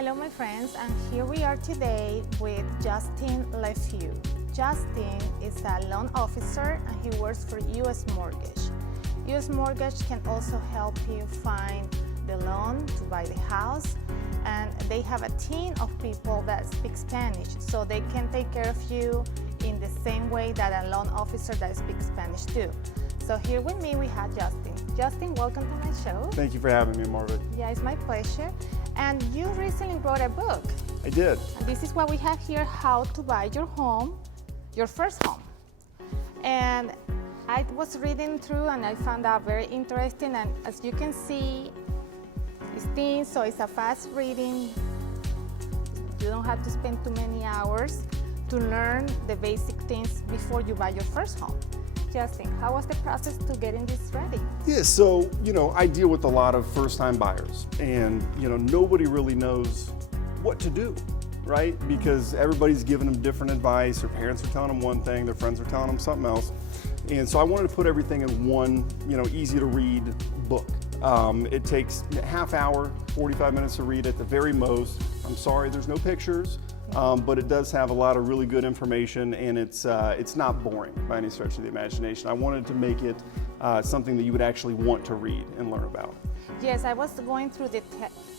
Hello my friends, and here we are today with Justin Leffew. Justin is a loan officer and he works for U.S. Mortgage. U.S Mortgage can also help you find the loan to buy the house, and they have a team of people that speak Spanish, so they can take care of you in the same way that a loan officer that speaks Spanish do. So here with me we have Justin. Justin, welcome to my show. Thank you for having me, Margaret. Yeah, it's my pleasure. And you recently wrote a book. I did. And this is what we have here, how to buy your home, your first home. And I was reading through and I found that very interesting, and as you can see, it's thin, so it's a fast reading. You don't have to spend too many hours to learn the basic things before you buy your first home. Justin, how was the process to getting this ready? Yeah, so, I deal with a lot of first-time buyers, and, nobody really knows what to do, right? Because everybody's giving them different advice. Their parents are telling them one thing, their friends are telling them something else. And so I wanted to put everything in one, easy to read book. It takes a half hour, 45 minutes to read at the very most. I'm sorry, there's no pictures. But it does have a lot of really good information, and it's not boring by any stretch of the imagination. I wanted to make it something that you would actually want to read and learn about. Yes, I was going through the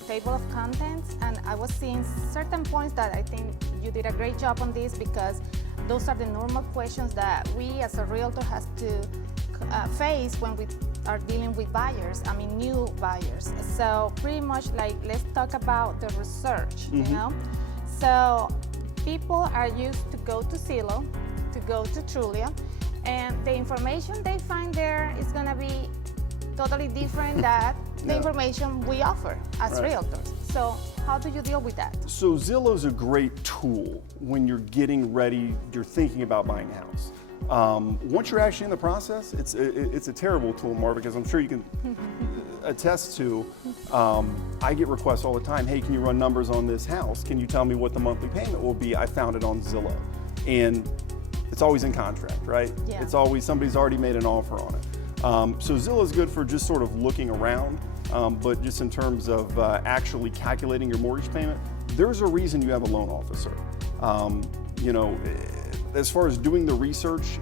table of contents, and I was seeing certain points that I think you did a great job on this, because those are the normal questions that we as a realtor has to face when we are dealing with buyers, new buyers. So pretty much let's talk about the research, So people are used to go to Zillow, to go to Trulia, and the information they find there is going to be totally different than the information we offer as realtors. So how do you deal with that? So Zillow's a great tool when you're getting ready, you're thinking about buying a house. Once you're actually in the process, it's a terrible tool, Marv, because I'm sure you can attest to, I get requests all the time, hey, can you run numbers on this house? Can you tell me what the monthly payment will be? I found it on Zillow. And it's always in contract, right? Yeah. It's always, somebody's already made an offer on it. So Zillow's good for just sort of looking around, but just in terms of actually calculating your mortgage payment, there's a reason you have a loan officer. As far as doing the research,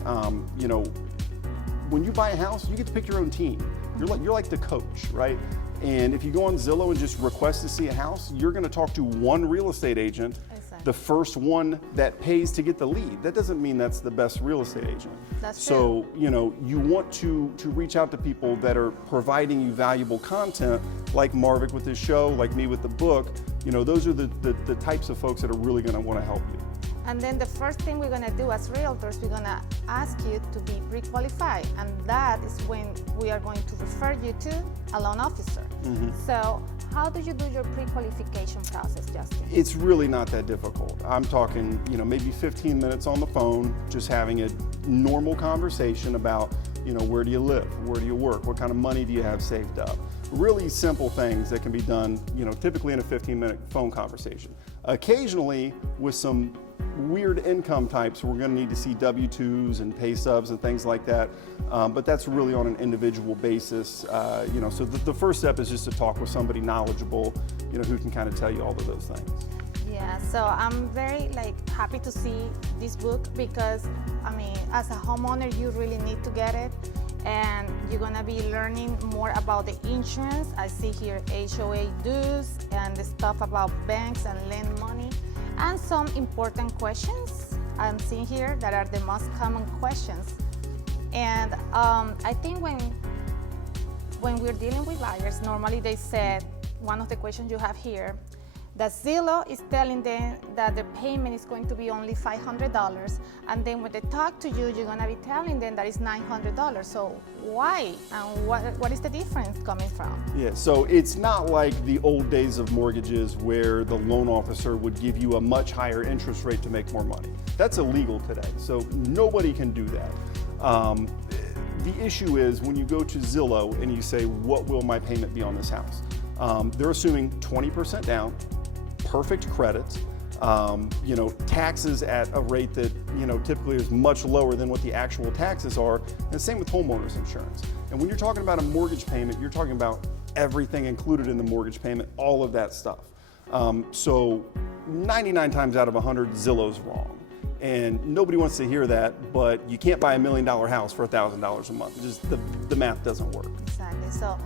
when you buy a house, you get to pick your own team. You're like the coach, right? And if you go on Zillow and just request to see a house, you're going to talk to one real estate agent, the first one that pays to get the lead. That doesn't mean that's the best real estate agent. That's so, true. You want to reach out to people that are providing you valuable content, like Marvick with his show, like me with the book. Those are the types of folks that are really going to want to help you. And then the first thing we're going to do as realtors, we're going to ask you to be pre-qualified, and that is when we are going to refer you to a loan officer. So how do you do your pre-qualification process, Justin? It's really not that difficult. I'm talking, maybe 15 minutes on the phone, just having a normal conversation about, where do you live? Where do you work? What kind of money do you have saved up? Really simple things that can be done, typically in a 15-minute phone conversation. Occasionally, with some weird income types, we're going to need to see W-2s and pay stubs and things like that, but that's really on an individual basis. So the first step is just to talk with somebody knowledgeable, who can kind of tell you all of those things. Yeah, so I'm very happy to see this book, because as a homeowner you really need to get it, and you're gonna be learning more about the insurance. I see here HOA dues and the stuff about banks and lend money, and some important questions I'm seeing here that are the most common questions. And I think when we're dealing with buyers, normally they said, one of the questions you have here, that Zillow is telling them that the payment is going to be only $500, and then when they talk to you, you're going to be telling them that it's $900. So why, and what is the difference coming from? Yeah, so it's not like the old days of mortgages where the loan officer would give you a much higher interest rate to make more money. That's illegal today, so nobody can do that. The issue is when you go to Zillow and you say, what will my payment be on this house? They're assuming 20% down, perfect credit, taxes at a rate that typically is much lower than what the actual taxes are, and the same with homeowners insurance. And when you're talking about a mortgage payment, you're talking about everything included in the mortgage payment, all of that stuff. So 99 times out of 100, Zillow's wrong. And nobody wants to hear that, but you can't buy $1 million house for $1,000 a month. Just the math doesn't work. Exactly. So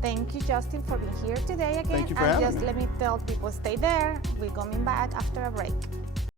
thank you, Justin, for being here today again. Thank you for having me. Let me tell people, stay there. We're coming back after a break.